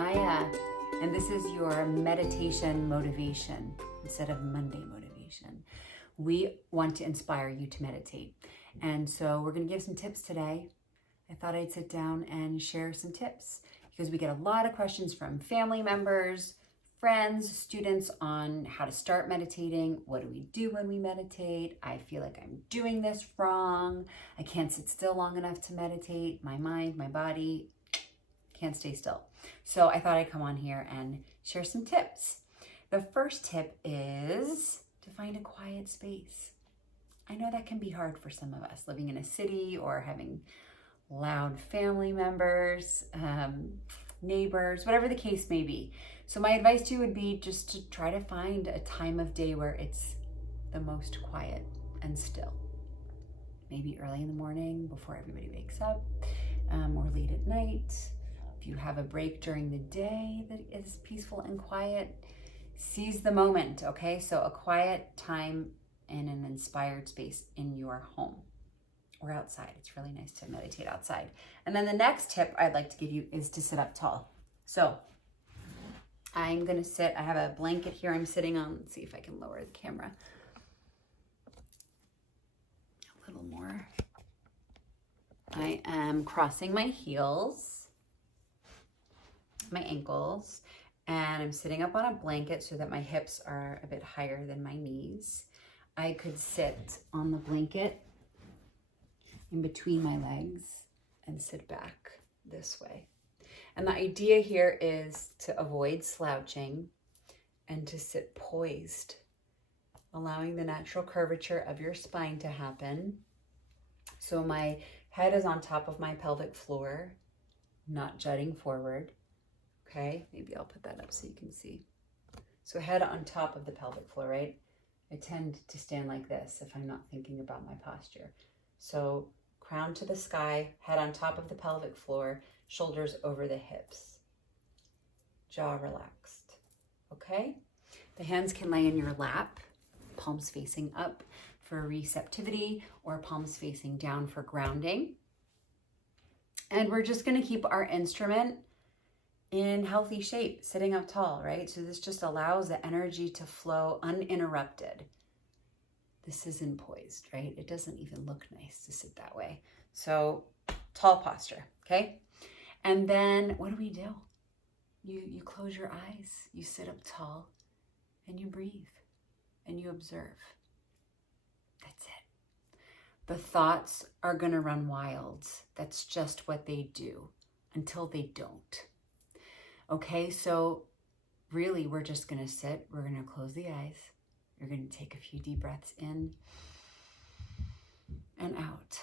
And this is your meditation motivation instead of Monday motivation. We want to inspire you to meditate. And so we're going to give some tips today. I thought I'd sit down and share some tips because we get a lot of questions from family members, friends, students on how to start meditating. What do we do when we meditate? I feel like I'm doing this wrong. I can't sit still long enough to meditate. My mind, my body can't stay still. So I thought I'd come on here and share some tips. The first tip is to find a quiet space. I know that can be hard for some of us living in a city or having loud family members, neighbors, whatever the case may be. So my advice to you would be just to try to find a time of day where it's the most quiet and still. Maybe early in the morning before everybody wakes up, or late at night. If you have a break during the day that is peaceful and quiet, seize the moment, okay? So a quiet time in an inspired space in your home or outside. It's really nice to meditate outside. And then the next tip I'd like to give you is to sit up tall. So I'm gonna sit, I have a blanket here I'm sitting on. Let's see if I can lower the camera a little more. I am crossing my heels, my ankles, and I'm sitting up on a blanket so that my hips are a bit higher than my knees. I could sit on the blanket in between my legs and sit back this way. And the idea here is to avoid slouching and to sit poised, allowing the natural curvature of your spine to happen. So my head is on top of my pelvic floor, not jutting forward. Okay, maybe I'll put that up so you can see. So head on top of the pelvic floor, right? I tend to stand like this if I'm not thinking about my posture. So crown to the sky, head on top of the pelvic floor, shoulders over the hips, jaw relaxed, okay? The hands can lay in your lap, palms facing up for receptivity or palms facing down for grounding. And we're just gonna keep our instrument in healthy shape, sitting up tall, right? So this just allows the energy to flow uninterrupted. This isn't poised, right? It doesn't even look nice to sit that way. So tall posture, okay? And then what do? You close your eyes, you sit up tall, and you breathe, and you observe. That's it. The thoughts are gonna run wild. That's just what they do until they don't. Okay, so really we're just gonna sit, we're gonna close the eyes, you're gonna take a few deep breaths in and out.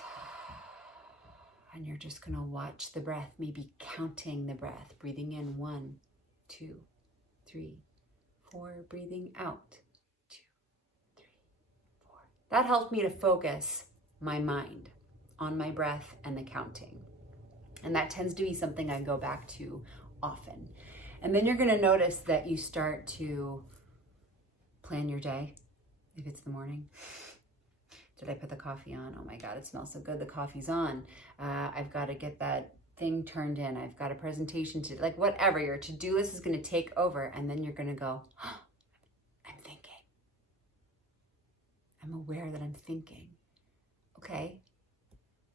And you're just gonna watch the breath, maybe counting the breath, breathing in 1, 2, 3, 4, breathing out, 2, 3, 4. That helped me to focus my mind on my breath and the counting. And that tends to be something I go back to often. And then you're going to notice that you start to plan your day. If it's the morning, did I put the coffee on? Oh my God, it smells so good. The coffee's on. I've got to get that thing turned in. I've got a presentation to, like, whatever. Your to-do list is going to take over, and then you're going to go, oh, I'm thinking. I'm aware that I'm thinking. Okay,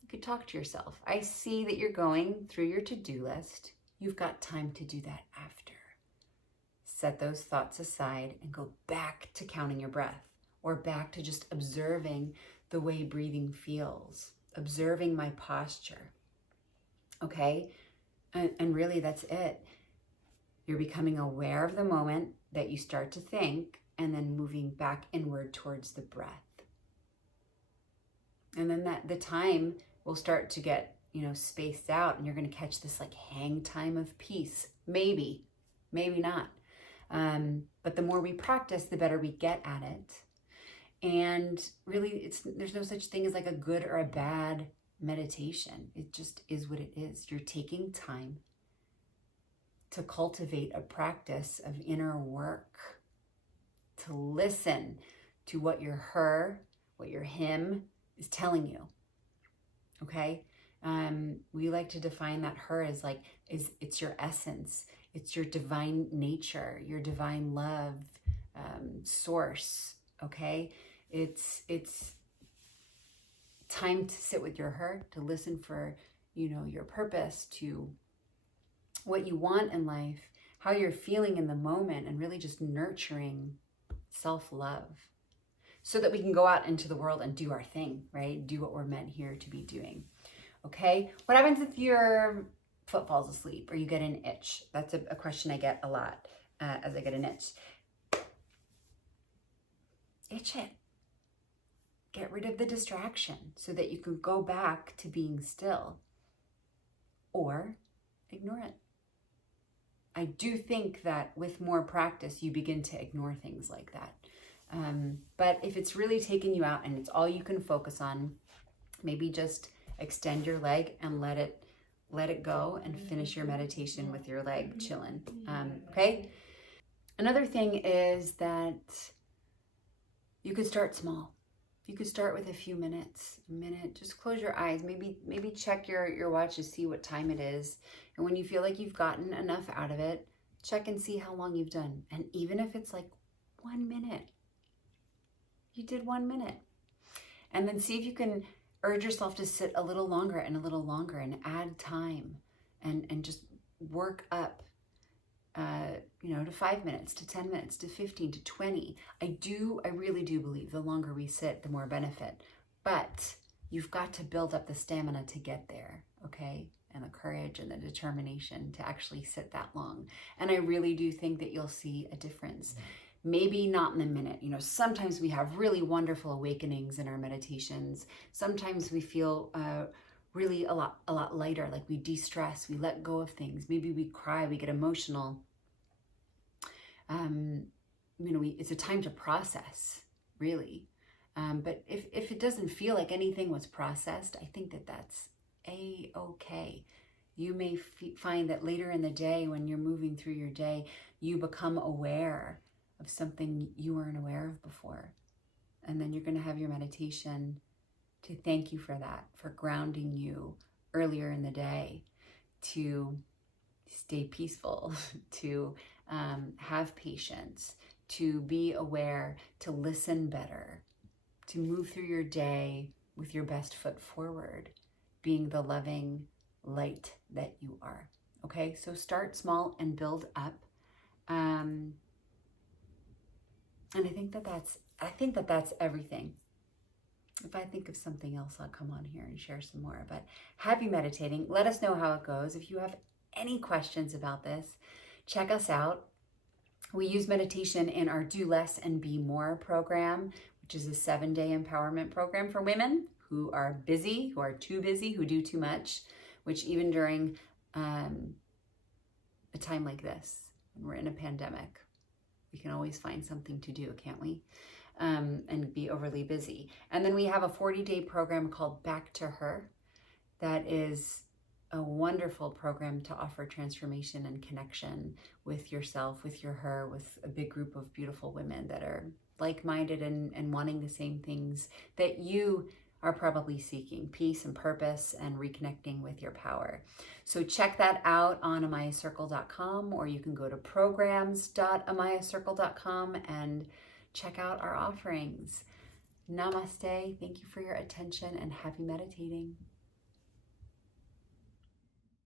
you could talk to yourself. I see that you're going through your to-do list. You've got time to do that after. Set those thoughts aside and go back to counting your breath or back to just observing the way breathing feels, observing my posture, okay? And really that's it. You're becoming aware of the moment that you start to think and then moving back inward towards the breath. And then the time will start to get spaced out, and you're going to catch this like hang time of peace. Maybe not. But the more we practice, the better we get at it. And really, there's no such thing as like a good or a bad meditation. It just is what it is. You're taking time to cultivate a practice of inner work, to listen to what your her, what your him is telling you. Okay? We like to define that her as like, it's your essence. It's your divine nature, your divine love, source, okay? It's time to sit with your heart, to listen for, your purpose, to what you want in life, how you're feeling in the moment, and really just nurturing self-love so that we can go out into the world and do our thing, right? Do what we're meant here to be doing, okay? What happens if your foot falls asleep or you get an itch? That's a question I get a lot as I get an itch. Itch it. Get rid of the distraction so that you can go back to being still, or ignore it. I do think that with more practice, you begin to ignore things like that. But if it's really taking you out and it's all you can focus on, maybe just extend your leg and let it go and finish your meditation with your leg chilling. Okay? Another thing is that you could start small. You could start with a few minutes, a minute. Just close your eyes. Maybe check your watch to see what time it is. And when you feel like you've gotten enough out of it, check and see how long you've done. And even if it's like 1 minute, you did 1 minute. And then see if you can urge yourself to sit a little longer and add time and just work up, to 5 minutes, to 10 minutes, to 15, to 20. I really do believe the longer we sit, the more benefit. But you've got to build up the stamina to get there, okay? And the courage and the determination to actually sit that long. And I really do think that you'll see a difference. Maybe not in a minute. Sometimes we have really wonderful awakenings in our meditations. Sometimes we feel really a lot lighter, like we de-stress, we let go of things. Maybe we cry, we get emotional. It's a time to process, really. But if it doesn't feel like anything was processed, I think that that's A-okay. You may find that later in the day, when you're moving through your day, you become aware of something you weren't aware of before. And then you're going to have your meditation to thank you for that, for grounding you earlier in the day, to stay peaceful, to have patience, to be aware, to listen better, to move through your day with your best foot forward, being the loving light that you are. Okay, so start small and build up. And I think that that's everything. If I think of something else, I'll come on here and share some more. But happy meditating. Let us know how it goes. If you have any questions about this, check us out. We use meditation in our Do Less and Be More program, which is a 7-day empowerment program for women who are busy, who are too busy, who do too much, which even during a time like this, when we're in a pandemic, we can always find something to do, can't we? And be overly busy. And then we have a 40-day program called Back to Her. That is a wonderful program to offer transformation and connection with yourself, with your her, with a big group of beautiful women that are like-minded and wanting the same things that you are probably seeking: peace and purpose and reconnecting with your power. So check that out on amayacircle.com, or you can go to programs.amayacircle.com and check out our offerings. Namaste. Thank you for your attention and happy meditating.